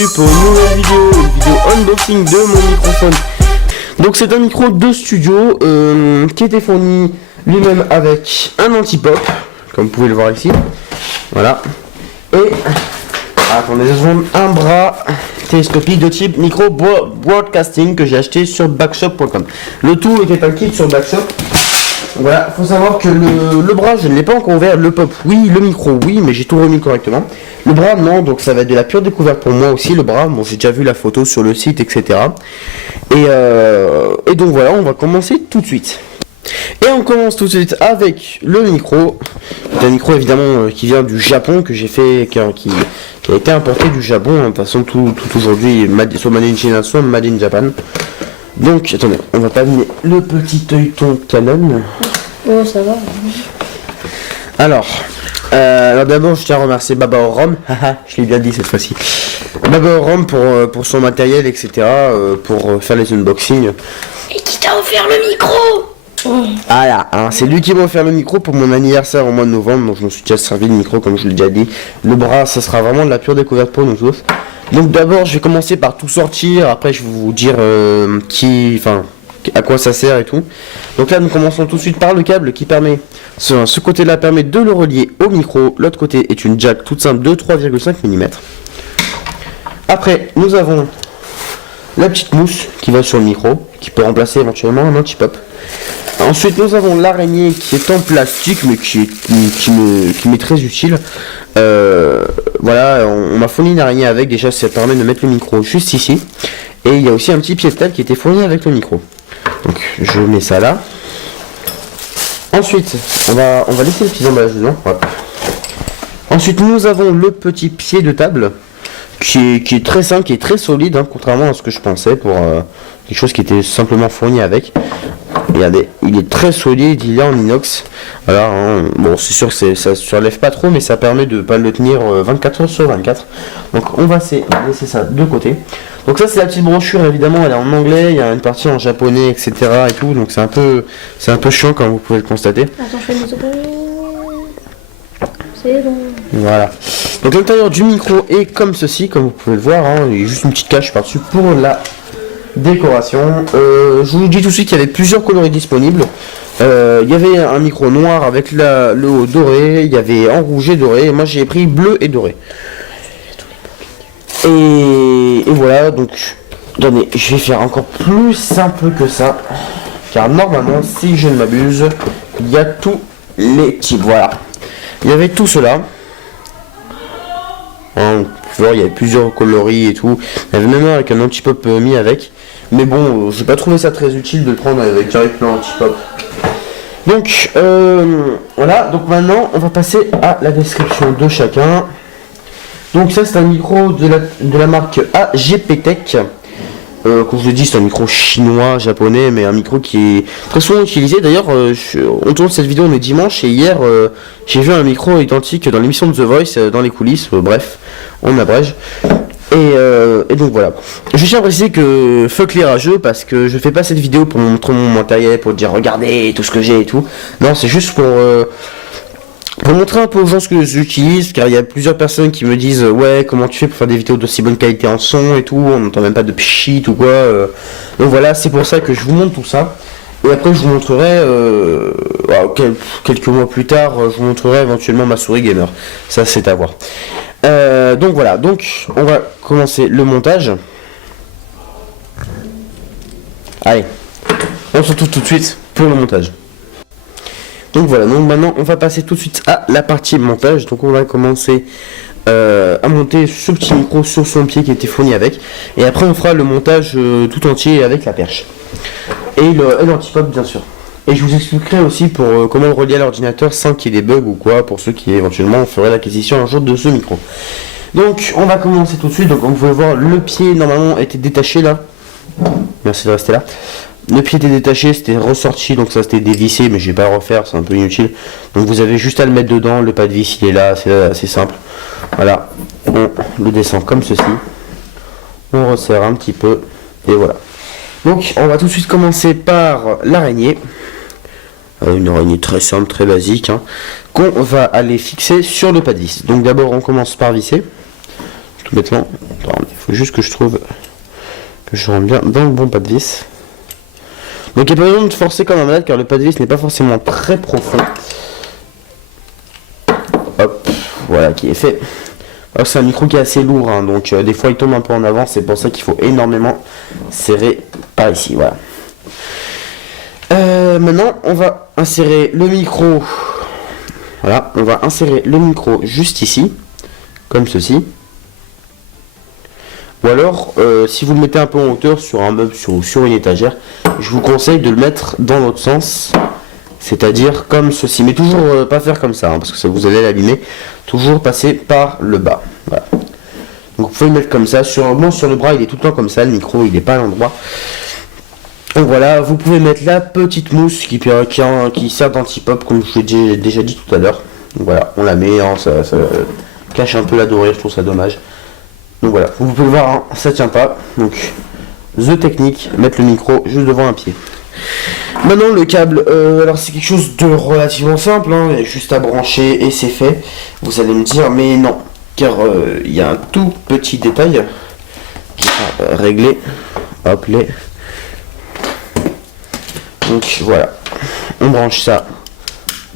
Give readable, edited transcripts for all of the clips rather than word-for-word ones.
bienvenue pour une nouvelle vidéo unboxing de mon microphone. Donc c'est un micro de studio qui était fourni lui-même avec un anti-pop, comme vous pouvez le voir ici. Voilà. Et attendez 2 secondes, un bras télescopique de type micro broadcasting que j'ai acheté sur backshop.com. Le tout était un kit sur Backshop. Voilà, faut savoir que le bras je ne l'ai pas encore ouvert, le pop oui, le micro oui, mais j'ai tout remis correctement. Le bras non, donc ça va être de la pure découverte pour moi aussi, le bras, bon j'ai déjà vu la photo sur le site, etc. Et donc voilà, on va commencer tout de suite. Et on commence tout de suite avec le micro. C'est un micro évidemment qui vient du Japon, que j'ai fait, qui a été importé du Japon, hein. De toute façon tout aujourd'hui, soit Made in China, soit Made in Japan. Donc, attendez, on va pas venir le petit œilleton Canon. Oh, ça va. Alors d'abord, je tiens à remercier Baba Orom, je l'ai bien dit cette fois-ci. Baba Orom pour son matériel, etc., pour faire les unboxings. Et qui t'a offert le micro? Ah là, hein, c'est lui qui m'a offert le micro pour mon anniversaire au mois de novembre, donc je me suis déjà servi le micro comme je l'ai déjà dit. Le bras, ça sera vraiment de la pure découverte pour nous tous. Donc d'abord, je vais commencer par tout sortir, après je vais vous dire à quoi ça sert et tout. Donc là, nous commençons tout de suite par le câble qui permet, ce côté-là permet de le relier au micro, l'autre côté est une jack toute simple de 3,5 mm. Après, nous avons la petite mousse qui va sur le micro, qui peut remplacer éventuellement un anti-pop. Ensuite, nous avons l'araignée qui est en plastique, mais qui m'est très utile. Voilà, on m'a fourni une araignée avec, déjà ça permet de mettre le micro juste ici. Et il y a aussi un petit piédestal qui était fourni avec le micro. Donc je mets ça là. Ensuite, on va laisser le petit emballage dedans. Voilà. Ensuite, nous avons le petit pied de table qui est très simple, qui est très solide, hein, contrairement à ce que je pensais pour quelque chose qui était simplement fourni avec. Regardez, il est très solide, il est en inox. Voilà, hein, bon, c'est sûr que ça ne se relève pas trop, mais ça permet de ne pas le tenir 24 heures sur 24. Donc on va laisser ça de côté. Donc ça c'est la petite brochure, évidemment elle est en anglais, il y a une partie en japonais, etc. et tout, donc c'est un peu chiant comme vous pouvez le constater. Attends, je fais mes secondes. C'est bon. Voilà. Donc l'intérieur du micro est comme ceci, comme vous pouvez le voir, hein, il y a juste une petite cache par-dessus pour la décoration. Je vous dis tout de suite qu'il y avait plusieurs coloris disponibles. Il y avait un micro noir avec le haut doré, il y avait en rouge et doré, et moi j'ai pris bleu et doré. Et voilà, donc attendez, je vais faire encore plus simple que ça, car normalement, si je ne m'abuse, il y a tous les types. Voilà, il y avait tout cela. Hein, il y avait plusieurs coloris et tout. Il y avait même un avec un anti-pop mis avec. Mais bon, j'ai pas trouvé ça très utile de le prendre avec directement anti-pop. Donc voilà, donc maintenant on va passer à la description de chacun. Donc ça c'est un micro de la marque AGP Tech. Comme je l'ai dit, c'est un micro chinois, japonais, mais un micro qui est très souvent utilisé. D'ailleurs, on tourne cette vidéo, on est dimanche, et hier, j'ai vu un micro identique dans l'émission de The Voice, dans les coulisses. Bref, on abrège. Et donc voilà. Je tiens à préciser que fuck les rageux, parce que je fais pas cette vidéo pour montrer mon matériel, pour dire regardez tout ce que j'ai et tout. Non, c'est juste pour montrer un peu aux gens ce que j'utilise, car il y a plusieurs personnes qui me disent ouais, comment tu fais pour faire des vidéos d'aussi bonne qualité en son et tout, on n'entend même pas de pchit ou quoi. Donc voilà, c'est pour ça que je vous montre tout ça. Et après je vous montrerai quelques mois plus tard, je vous montrerai éventuellement ma souris gamer. Ça c'est à voir. Donc voilà, donc on va commencer le montage. Allez, on se retrouve tout de suite pour le montage. Donc voilà, donc maintenant on va passer tout de suite à la partie montage. Donc on va commencer à monter ce petit micro sur son pied qui était fourni avec. Et après on fera le montage tout entier avec la perche. Et l'anti-pop bien sûr. Et je vous expliquerai aussi pour comment le relier à l'ordinateur sans qu'il y ait des bugs ou quoi, pour ceux qui éventuellement feraient l'acquisition un jour de ce micro. Donc on va commencer tout de suite. Donc comme vous pouvez voir, le pied normalement était détaché là. Merci de rester là. Le pied était détaché, c'était ressorti, donc ça c'était dévissé, mais je vais pas le refaire, c'est un peu inutile. Donc vous avez juste à le mettre dedans, le pas de vis il est là, c'est assez simple. Voilà, on le descend comme ceci. On resserre un petit peu, et voilà. Donc on va tout de suite commencer par l'araignée. Une araignée très simple, très basique, hein, qu'on va aller fixer sur le pas de vis. Donc d'abord on commence par visser, tout bêtement. Attends, faut juste que je trouve que je rentre bien dans le bon pas de vis. Donc il n'y a pas besoin de forcer comme un malade car le pas de vis n'est pas forcément très profond. Hop, voilà qui est fait. Alors c'est un micro qui est assez lourd, hein, donc des fois il tombe un peu en avant, c'est pour ça qu'il faut énormément serrer par ici, voilà. Maintenant on va insérer le micro, voilà, on va insérer le micro juste ici, comme ceci. Ou alors, si vous le mettez un peu en hauteur sur un meuble sur une étagère, je vous conseille de le mettre dans l'autre sens, c'est-à-dire comme ceci. Mais toujours pas faire comme ça, hein, parce que ça vous allez l'abîmer. Toujours passer par le bas. Voilà. Donc vous pouvez le mettre comme ça. Moi, sur le bras, il est tout le temps comme ça. Le micro, il n'est pas à l'endroit. Donc voilà, vous pouvez mettre la petite mousse qui sert d'anti-pop, comme je l'ai déjà dit tout à l'heure. Donc voilà, on la met, hein, ça cache un peu la dorure, je trouve ça dommage. Donc voilà, vous pouvez le voir, hein, ça tient pas. Donc, the technique, mettre le micro juste devant un pied. Maintenant le câble, alors c'est quelque chose de relativement simple, hein, il y a juste à brancher et c'est fait. Vous allez me dire, mais non, car il y a un tout petit détail qui sera réglé. Hop, les. Donc voilà, on branche ça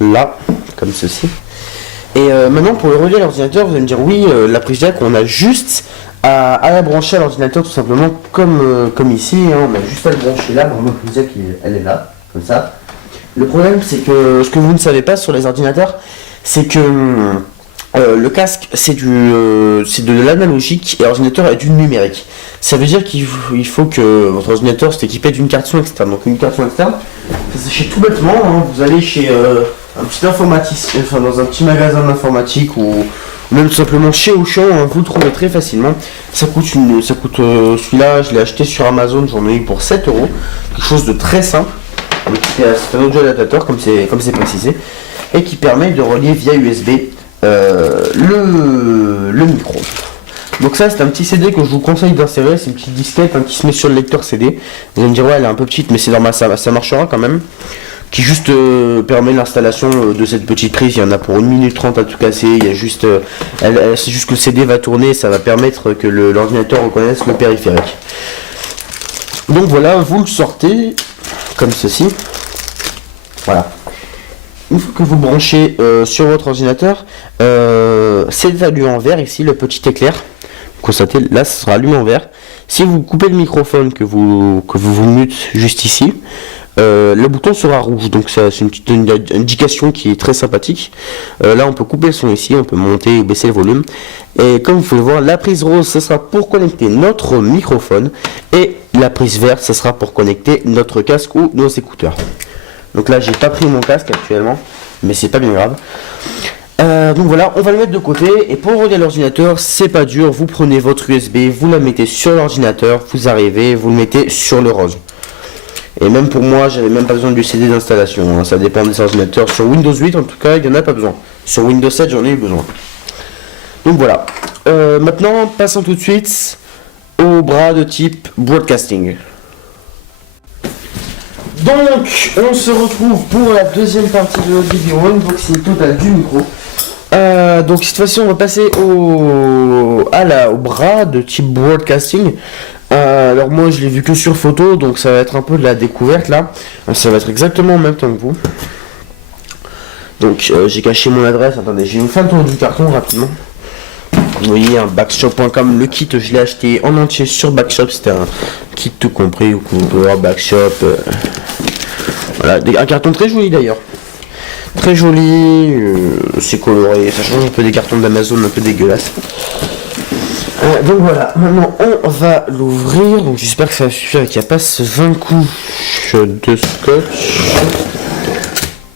là, comme ceci. Et maintenant pour le relier à l'ordinateur, vous allez me dire oui, la prise jack, on a juste à la brancher à l'ordinateur tout simplement comme ici, hein, on a juste à le brancher là, la prise jack elle est là, comme ça. Le problème c'est que ce que vous ne savez pas sur les ordinateurs, c'est que le casque c'est de l'analogique et l'ordinateur est du numérique. Ça veut dire qu'il faut que votre ordinateur soit équipé d'une carte son externe. Donc une carte son externe, ça s'achète tout bêtement, hein, vous allez chez un petit informaticien, enfin dans un petit magasin d'informatique ou même tout simplement chez Auchan, hein, vous le trouvez très facilement. Ça coûte celui-là, je l'ai acheté sur Amazon, j'en ai eu pour 7 €. Quelque chose de très simple. C'est un audio adaptateur comme c'est précisé et qui permet de relier via USB le micro. Donc ça c'est un petit CD que je vous conseille d'insérer, c'est une petite disquette, hein, qui se met sur le lecteur CD. Vous allez me dire ouais elle est un peu petite mais c'est normal, ça marchera quand même. Qui juste permet l'installation de cette petite prise. Il y en a pour 1 minute 30 à tout casser. Il y a juste, c'est juste que le CD va tourner, ça va permettre que l'ordinateur reconnaisse le périphérique. Donc voilà, vous le sortez comme ceci. Voilà. Une fois que vous branchez sur votre ordinateur, c'est allumé en vert ici, le petit éclair. Vous constatez, là, ça sera allumé en vert. Si vous coupez le microphone, que vous mute juste ici, le bouton sera rouge, donc c'est une petite indication qui est très sympathique. Là on peut couper le son ici, on peut monter ou baisser le volume. Et comme vous pouvez le voir, la prise rose ce sera pour connecter notre microphone et la prise verte ce sera pour connecter notre casque ou nos écouteurs. Donc là j'ai pas pris mon casque actuellement, mais c'est pas bien grave. Donc voilà, on va le mettre de côté et pour relier l'ordinateur, c'est pas dur, vous prenez votre USB, vous la mettez sur l'ordinateur, vous arrivez, vous le mettez sur le rose. Et même pour moi, j'avais même pas besoin du CD d'installation, hein. Ça dépend des ordinateurs. Sur Windows 8, en tout cas, il n'y en a pas besoin. Sur Windows 7, j'en ai eu besoin. Donc voilà. Maintenant, passons tout de suite au bras de type broadcasting. Donc, on se retrouve pour la deuxième partie de notre vidéo, unboxing total du micro. Donc cette fois-ci, on va passer au bras de type broadcasting. Alors moi je l'ai vu que sur photo, donc ça va être un peu de la découverte là. Ça va être exactement en même temps que vous. Donc j'ai caché mon adresse, attendez, je vais vous faire le tour du carton rapidement. Vous voyez un backshop.com, le kit je l'ai acheté en entier sur Backshop, c'était un kit tout compris, ou Cover, Backshop. Voilà, un carton très joli d'ailleurs. Très joli, c'est coloré, ça change un peu des cartons d'Amazon un peu dégueulasses. Donc voilà, maintenant on va l'ouvrir, donc j'espère que ça va suffire et qu'il n'y a pas ce 20 couches de scotch.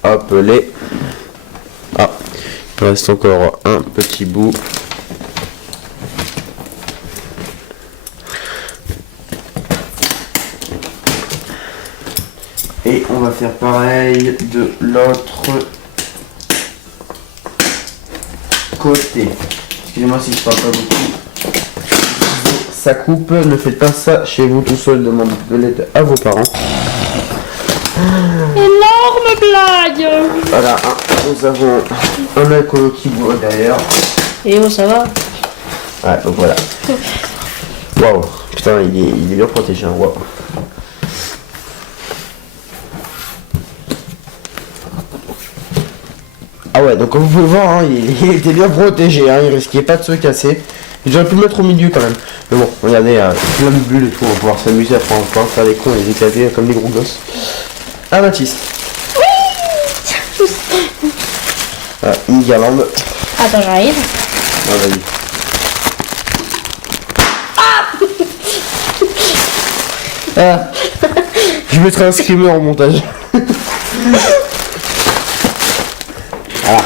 Hop les. Ah, il reste encore un petit bout. Et on va faire pareil de l'autre côté. Excusez-moi si je parle pas beaucoup. Ça coupe, ne faites pas ça chez vous tout seul, demandez de l'aide à vos parents. Énorme blague. Voilà, nous avons un alcool qui boit derrière. Et oh ça va. Ouais, donc voilà. Waouh, putain, il est bien protégé, hein. Waouh. Ah ouais, donc comme vous pouvez le voir, hein, il était bien protégé, hein, il risquait pas de se casser. J'aurais pu le mettre au milieu quand même. Mais bon, regardez, plein de bulles et tout, on va pouvoir s'amuser à faire des cons et les éclater comme des gros gosses. Ah Baptiste. Oui. Ah, une guirlande. Attends, j'arrive. Ah vas-y. Ah. Je mettrai un screamer en montage. Voilà.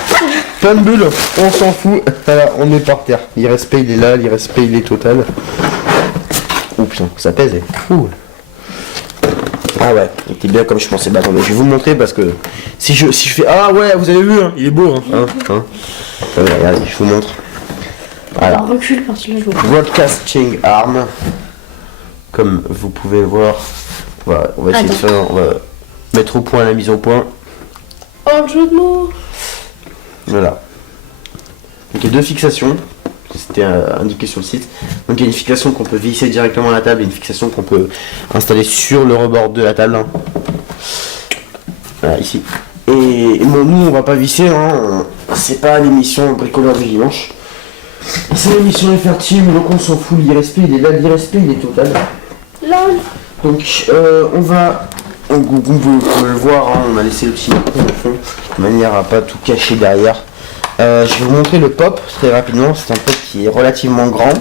Plein de bulles, on s'en fout. Voilà, on est par terre. L'irrespect il est là, l'irrespect il est total. Oh putain, ça pèse. Ouh. Ah ouais, il était bien comme je pensais. Bah attendez, je vais vous montrer parce que si je fais. Ah ouais, vous avez vu, hein, il est beau. Hein. Attendez, regardez, je vous montre. Voilà. Alors, recule parce que là je vois. Broadcasting arm. Comme vous pouvez le voir. Voilà, on va essayer de faire. On va mettre au point la mise au point. Oh, le jeu de mots. Voilà. Donc il y a deux fixations. C'était indiqué sur le site. Donc il y a une fixation qu'on peut visser directement à la table et une fixation qu'on peut installer sur le rebord de la table. Voilà, ici. Et bon, nous on va pas visser, hein. C'est pas l'émission bricoleur du dimanche. C'est l'émission FR Team, donc on s'en fout, l'irrespect il est là, l'irrespect il est total. Lol. Donc on va, vous pouvez le voir, hein, on a laissé le petit micro au fond, de manière à pas tout cacher derrière. Je vais vous montrer le pop très rapidement, c'est un pop qui est relativement grand,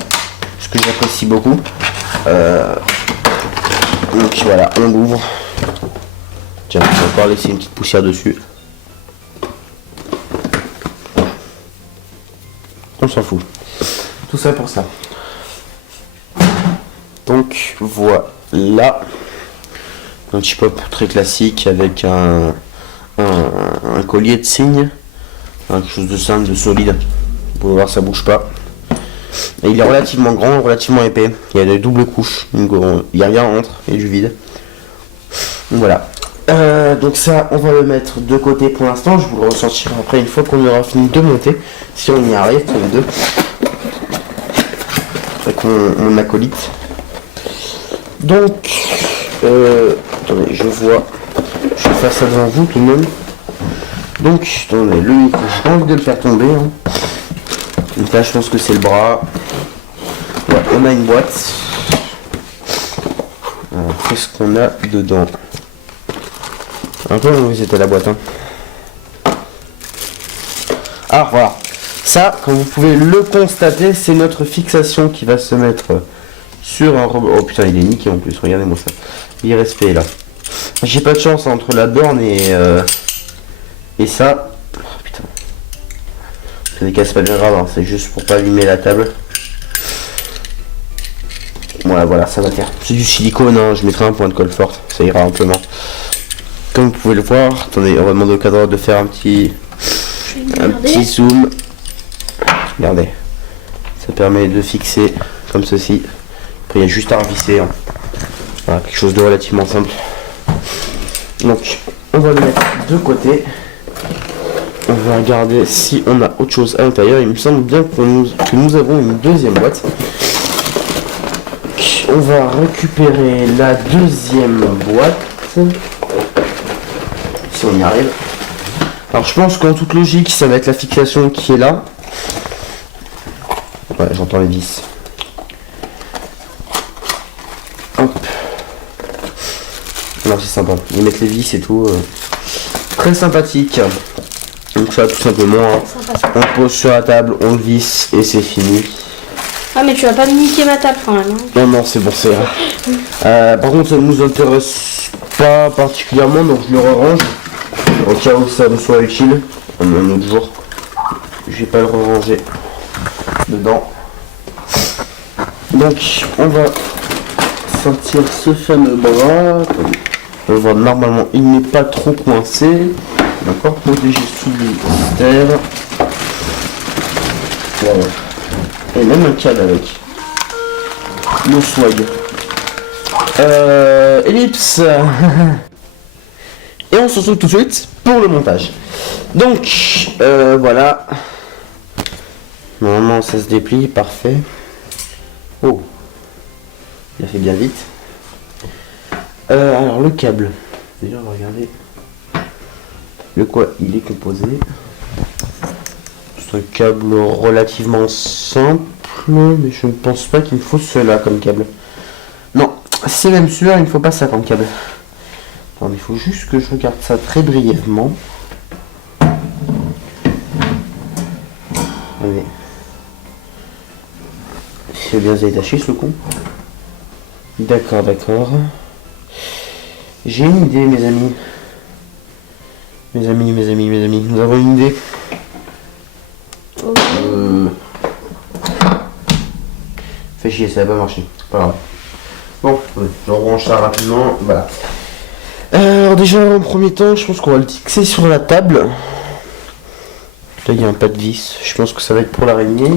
ce que j'apprécie beaucoup. Donc voilà, on l'ouvre. Tiens, on va encore laisser une petite poussière dessus. On s'en fout. Tout ça pour ça. Donc voilà. Un petit pop très classique avec un collier de cygne. Quelque chose de simple, de solide. Vous pouvez voir, ça bouge pas. Et il est relativement grand, relativement épais. Il y a des doubles couches. Il n'y a rien entre, il y a du vide. Donc voilà. Donc ça, on va le mettre de côté pour l'instant. Je vous le ressortirai après une fois qu'on aura fini de monter. Si on y arrive, tous les deux. Avec mon acolyte. Donc, attendez, je vois. Je vais faire ça devant vous tout de même. Donc, attendez, le micro, j'ai pas envie de le faire tomber. Hein. Donc là, je pense que c'est le bras. Ouais, on a une boîte. Alors, qu'est-ce qu'on a dedans? Un peu où c'était la boîte. Hein. Ah, voilà. Ça, comme vous pouvez le constater, c'est notre fixation qui va se mettre sur un robot. Oh putain, il est niqué en plus, regardez-moi ça. L'irrespect là. J'ai pas de chance entre la borne et ça. Oh, putain. C'est des cas, c'est pas bien grave, hein. C'est juste pour pas abîmer la table. Voilà, ça va faire. C'est du silicone, hein. Je mettrai un point de colle forte, ça ira amplement. Comme vous pouvez le voir, attendez, on va demander au cadre de faire un petit zoom. Regardez, ça permet de fixer comme ceci. Après, il y a juste à revisser. Hein. Voilà, quelque chose de relativement simple. Donc, on va le mettre de côté. On va regarder si on a autre chose à l'intérieur. Il me semble bien que nous avons une deuxième boîte. On va récupérer la deuxième boîte. Si on y arrive. Alors je pense qu'en toute logique ça va être la fixation qui est là. Ouais, j'entends les vis. Hop. Non, c'est sympa. Ils mettent les vis et tout. Très sympathique. Donc ça tout simplement, hein, on le pose sur la table, on le visse et c'est fini. Ah mais tu vas pas niquer ma table quand même. Hein. Non, c'est bon, c'est vrai. Par contre ça ne nous intéresse pas particulièrement, donc je le range. Au cas où ça me soit utile, un autre jour. Je vais pas le ranger dedans. Donc on va sortir ce fameux bras. On va voir, normalement il n'est pas trop coincé. D'accord, protégé sous le terre. Voilà. Et même un câble avec. Le swag. Ellipse. Et on se retrouve tout de suite pour le montage. Donc, voilà. Normalement, ça se déplie, parfait. Oh. Il a fait bien vite. Alors le câble. D'ailleurs, on va regarder de quoi il est composé. C'est un câble relativement simple, mais je ne pense pas qu'il me faut cela comme câble. Non, c'est même sûr, il ne faut pas ça comme câble. Attends, il faut juste que je regarde ça très brièvement. Allez. C'est bien détaché ce con. D'accord, d'accord. J'ai une idée, mes amis. Mes amis, nous avons une idée. Fait chier, ça va pas marcher. Pas grave. Bon, je rebranche ça rapidement. Voilà. Alors déjà, en premier temps, je pense qu'on va le fixer sur la table. Là, il y a un pas de vis. Je pense que ça va être pour l'araignée.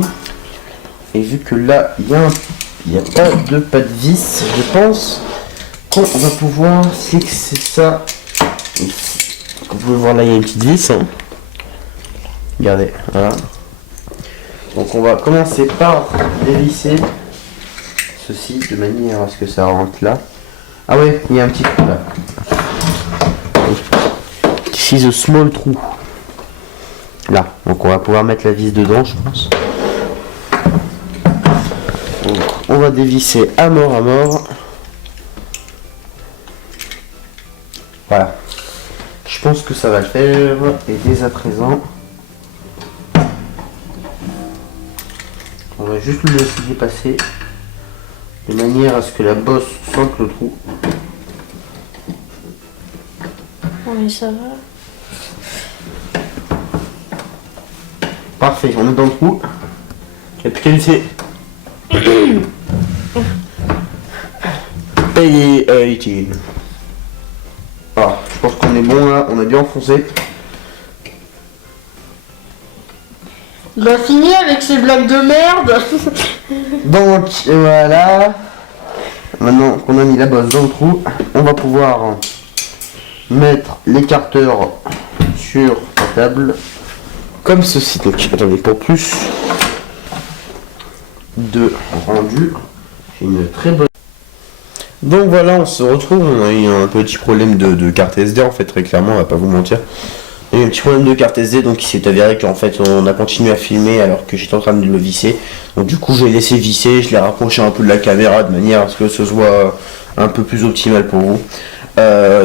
Et vu que là, il n'y a pas de pas de vis, je pense qu'on va pouvoir fixer ça ici. Comme vous pouvez voir, là, il y a une petite vis. Hein. Regardez, voilà. Donc on va commencer par dévisser ceci de manière à ce que ça rentre là. Ah ouais, il y a un petit trou là. Ici, the small trou. Là, donc on va pouvoir mettre la vis dedans, je pense. Donc, on va dévisser à mort. Voilà. Je pense que ça va le faire. Et dès à présent, on va juste le laisser dépasser de manière à ce que la bosse sente le trou. Oui, ça va. Parfait, on est dans le trou. Et puis qualité. Payé 18. Ah, je pense qu'on est bon là, on a bien enfoncé. Il a fini avec ses blagues de merde. Donc voilà. Maintenant qu'on a mis la bosse dans le trou, on va pouvoir mettre l'écarteur sur la table. Comme ceci. Donc attendez, pour plus de rendu, j'ai une très bonne. Donc voilà, on se retrouve. On a eu un petit problème de carte SD en fait, très clairement, on va pas vous mentir. Il y a eu un petit problème de carte SD, donc il s'est avéré qu'en fait on a continué à filmer alors que j'étais en train de le visser. Donc du coup j'ai laissé visser, je l'ai rapproché un peu de la caméra de manière à ce que ce soit un peu plus optimal pour vous.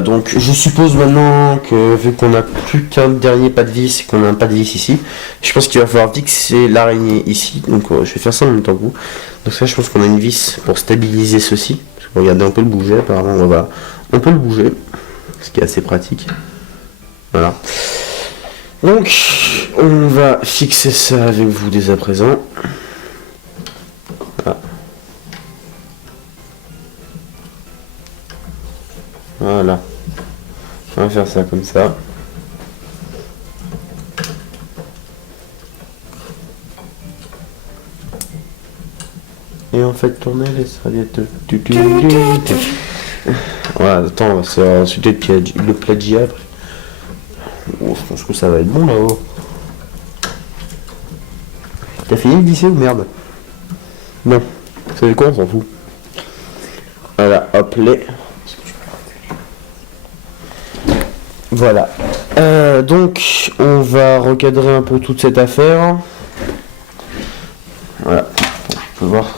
Donc je suppose maintenant que vu qu'on a plus qu'un dernier pas de vis et qu'on a un pas de vis ici, je pense qu'il va falloir fixer l'araignée ici. Donc je vais faire ça en même temps que vous. Donc ça, je pense qu'on a une vis pour stabiliser ceci. Regardez, on peut le bouger apparemment. On peut le bouger, ce qui est assez pratique. Voilà. Donc on va fixer ça avec vous dès à présent. Voilà. Voilà. On va faire ça comme ça. Et en fait tourner les serviettes. Voilà, attends, c'est ensuite le plagiat après. Oh, je pense que ça va être bon là-haut. T'as fini de visser ou merde? Non, c'est quoi, on s'en fout. Voilà, hop, les. Voilà. Donc, on va recadrer un peu toute cette affaire. Voilà, on peut voir.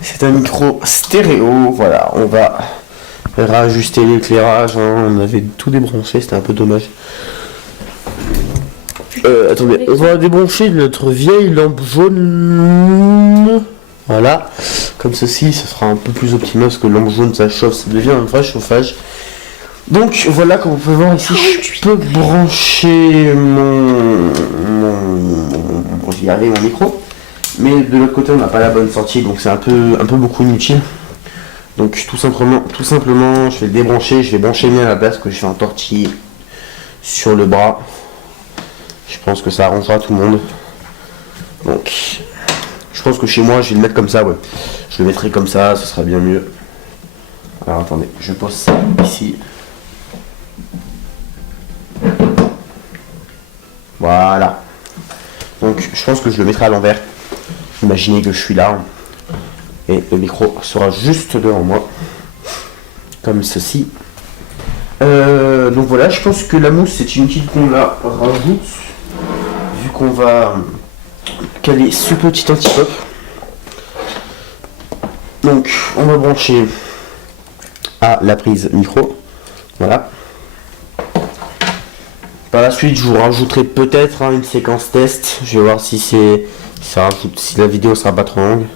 C'est un micro stéréo. Voilà, on va réajuster l'éclairage. Hein. On avait tout débranché, c'était un peu dommage. Attendez, on va débrancher notre vieille lampe jaune. Voilà, comme ceci, ça sera un peu plus optimal parce que lampe jaune ça chauffe, ça devient un vrai chauffage. Donc voilà, comme vous pouvez voir ici, je peux brancher j'y arrive, mon micro. Mais de l'autre côté, on n'a pas la bonne sortie, donc c'est un peu beaucoup inutile. Donc tout simplement, je vais le débrancher, je vais brancher bien à la place que je vais entortiller sur le bras. Je pense que ça arrangera tout le monde. Donc, je pense que chez moi, je vais le mettre comme ça, ouais. Je le mettrai comme ça, ce sera bien mieux. Alors attendez, je pose ça ici. Voilà. Donc, je pense que je le mettrai à l'envers. Imaginez que je suis là. Et le micro sera juste devant moi. Comme ceci. Donc voilà, je pense que la mousse c'est inutile qu'on la rajoute. Vu qu'on va caler ce petit anti-pop. Donc on va brancher à la prise micro. Voilà. Par la suite, je vous rajouterai peut-être une séquence test. Je vais voir si si la vidéo sera pas trop longue.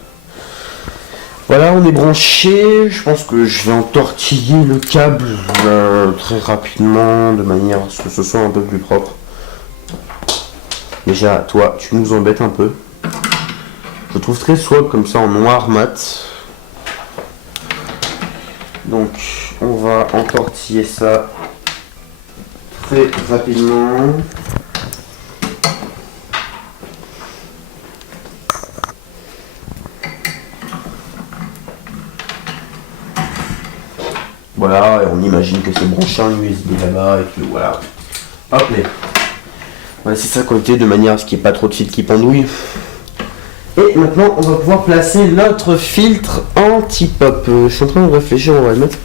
Voilà, on est branché. Je pense que je vais entortiller le câble très rapidement, de manière à ce que ce soit un peu plus propre. Déjà, toi, tu nous embêtes un peu. Je trouve très sobre comme ça en noir mat. Donc, on va entortiller ça très rapidement. Voilà, et on imagine que c'est branché un USB là-bas et que voilà. Hop là. Voilà, c'est ça connecté de manière à ce qu'il n'y ait pas trop de fils qui pendouillent. Et maintenant, on va pouvoir placer notre filtre anti-pop. Je suis en train de réfléchir, on va le mettre.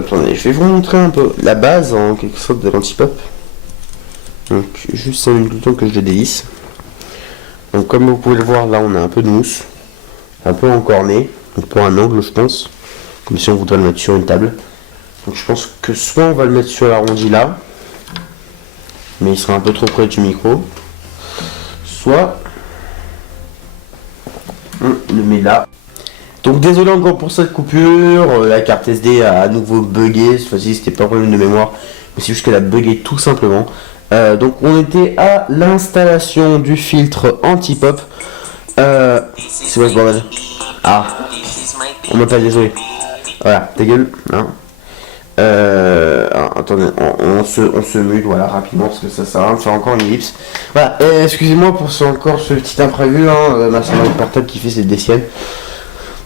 Attendez, je vais vous montrer un peu la base en quelque sorte de l'anti-pop. Donc, juste 5 minutes le temps que je le dévisse. Donc, comme vous pouvez le voir, là, on a un peu de mousse. Un peu encorné. Donc, pour un angle, je pense. Comme si on voudrait le mettre sur une table. Donc, je pense que soit on va le mettre sur l'arrondi là. Mais il sera un peu trop près du micro. Soit on le met là. Donc désolé encore pour cette coupure, la carte SD a à nouveau bugué, cette fois-ci c'était pas un problème de mémoire, mais c'est juste qu'elle a bugué tout simplement. Donc on était à l'installation du filtre anti-pop. C'est quoi ce bordel? Ah, on m'a pas désolé. Voilà, ta gueule, hein. Attendez, on se mute, voilà, rapidement, parce que ça sert à rien de faire encore une ellipse. Voilà, excusez-moi pour encore ce petit imprévu, ma sonnerie portable qui fait ses déciennes.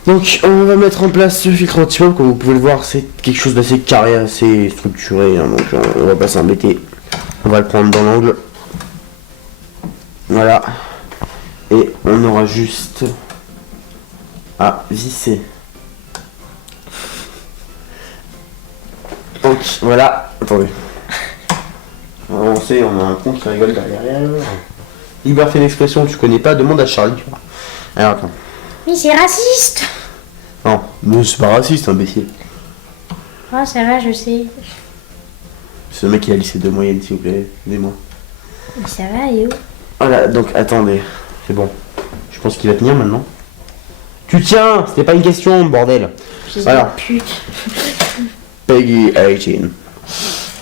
Donc, on va mettre en place ce filtre anti-pop, comme vous pouvez le voir, c'est quelque chose d'assez carré, assez structuré, donc on va pas s'embêter. On va le prendre dans l'angle. Voilà. Et on aura juste à visser. Donc voilà, attendez. On va avancer, on a un con qui rigole derrière. Liberté d'expression, tu connais pas, demande à Charlie, tu vois. Alors attends. Mais c'est raciste. Non, mais c'est pas raciste, imbécile. Oh, ça va, je sais. C'est le mec qui a lycée de moyenne, s'il vous plaît, aidez-moi. Mais ça va, Yo. Voilà, donc attendez, c'est bon. Je pense qu'il va tenir maintenant. Tu tiens, c'était pas une question, bordel. Voilà. Pute. Peggy 18.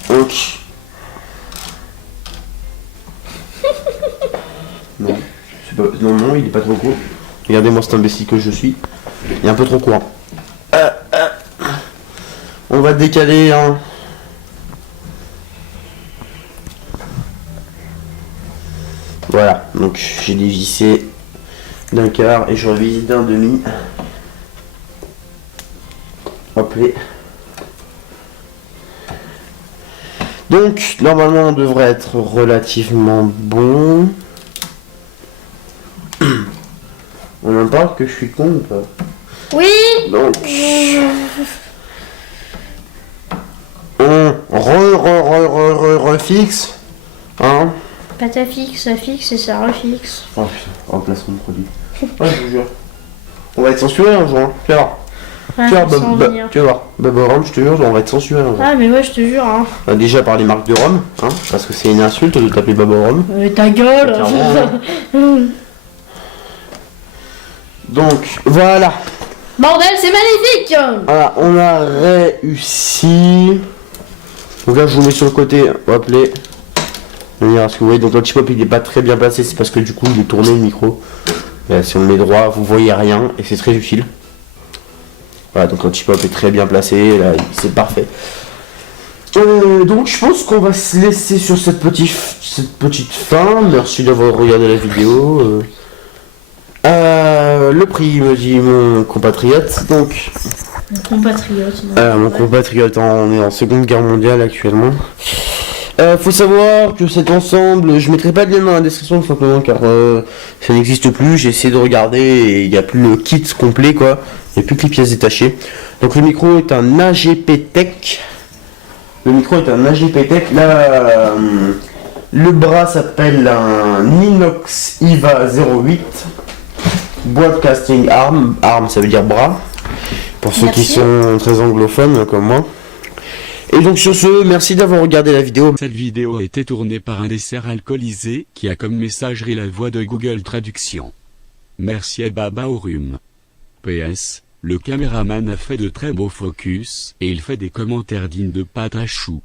Donc. Non, non, il est pas trop court. Regardez-moi cet imbécile que je suis. Il est un peu trop court. On va décaler. Hein. Voilà, donc j'ai dévissé d'un quart et je revise d'un demi. Hop là. Donc, normalement, on devrait être relativement bon. On en parle que je suis con ou pas? Oui. Donc, on refixe. Hein? Pas ta fixe, ça fixe et ça refixe. Oh putain, remplacement de produit. Ouais, je vous jure. On va être censuré un jour, hein. Tu vas voir. Ouais, Tu vas voir, venir. tu vas voir. Baba Rome, je te jure, on va être censuré un jour. Ah, mais ouais, je te jure, hein. Déjà par les marques de Rome, hein, parce que c'est une insulte de t'appeler Baba Rome. Ta gueule. Donc, voilà. Bordel, c'est magnifique. Voilà, on a réussi. Donc là, je vous mets sur le côté, hop là. De manière à ce que vous voyez, donc l'anti-pop il est pas très bien placé, c'est parce que du coup il est tourné le micro. Et là, si on le met droit, vous voyez rien et c'est très utile. Voilà, donc l'anti-pop est très bien placé, là c'est parfait. Donc je pense qu'on va se laisser sur cette petite fin. Merci d'avoir regardé la vidéo. Le prix, me dit mon compatriote. Donc, Mon compatriote. mon compatriote, on est en Seconde Guerre mondiale actuellement. Faut savoir que cet ensemble, je mettrai pas de lien dans la description tout simplement car ça n'existe plus. J'ai essayé de regarder et il n'y a plus le kit complet quoi. Il n'y a plus que les pièces détachées. Donc le micro est un AGP Tech. Là, le bras s'appelle un Inox IVA 08. Broadcasting arm. Arm ça veut dire bras. Pour ceux qui sont très anglophones comme moi. Et donc sur ce, merci d'avoir regardé la vidéo. Cette vidéo a été tournée par un dessert alcoolisé qui a comme messagerie la voix de Google Traduction. Merci à Baba au rhume. PS, le caméraman a fait de très beaux focus et il fait des commentaires dignes de pâte à choux.